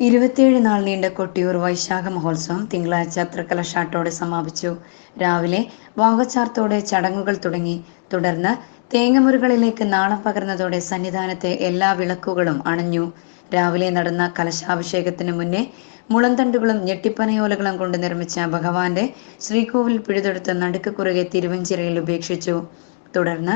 ഇരുപത്തിയേഴ് നാൾ നീണ്ട കൊട്ടിയൂർ വൈശാഖ മഹോത്സവം തിങ്കളാഴ്ച തൃക്കലശാട്ടോടെ സമാപിച്ചു. രാവിലെ വാകച്ചാർത്തോടെ ചടങ്ങുകൾ തുടങ്ങി. തുടർന്ന് തേങ്ങമുറികളിലേക്ക് നാളം പകർന്നതോടെ സന്നിധാനത്തെ എല്ലാ വിളക്കുകളും അണഞ്ഞു. രാവിലെ നടന്ന കലശാഭിഷേകത്തിന് മുന്നേ മുളന്തണ്ടുകളും ഞെട്ടിപ്പനയോലകളും കൊണ്ട് നിർമ്മിച്ച ഭഗവാന്റെ ശ്രീകോവിൽ പിഴുതെടുത്ത് നടുക്ക് കുറുകെ തിരുവഞ്ചിറയിൽ ഉപേക്ഷിച്ചു. തുടർന്ന്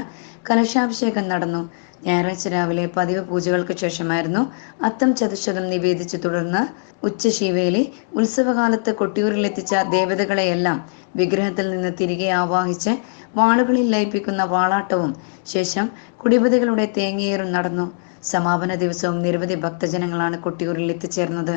കലശാഭിഷേകം നടന്നു. ഞായറാഴ്ച രാവിലെ പതിവ് പൂജകൾക്ക് ശേഷമായിരുന്നു അത്തം ചതുശതം നിവേദിച്ചു തുടർന്ന് ഉച്ചശീവേലി ഉത്സവകാലത്ത് കൊട്ടിയൂരിലെത്തിച്ച ദേവതകളെയെല്ലാം വിഗ്രഹത്തിൽ നിന്ന് തിരികെ ആവാഹിച്ച് വാളുകളിൽ ലയിപ്പിക്കുന്ന വാളാട്ടവും ശേഷം കുടിപതികളുടെ തേങ്ങയേറും നടന്നു. സമാപന ദിവസവും നിരവധി ഭക്തജനങ്ങളാണ് കൊട്ടിയൂരിൽ എത്തിച്ചേർന്നത്.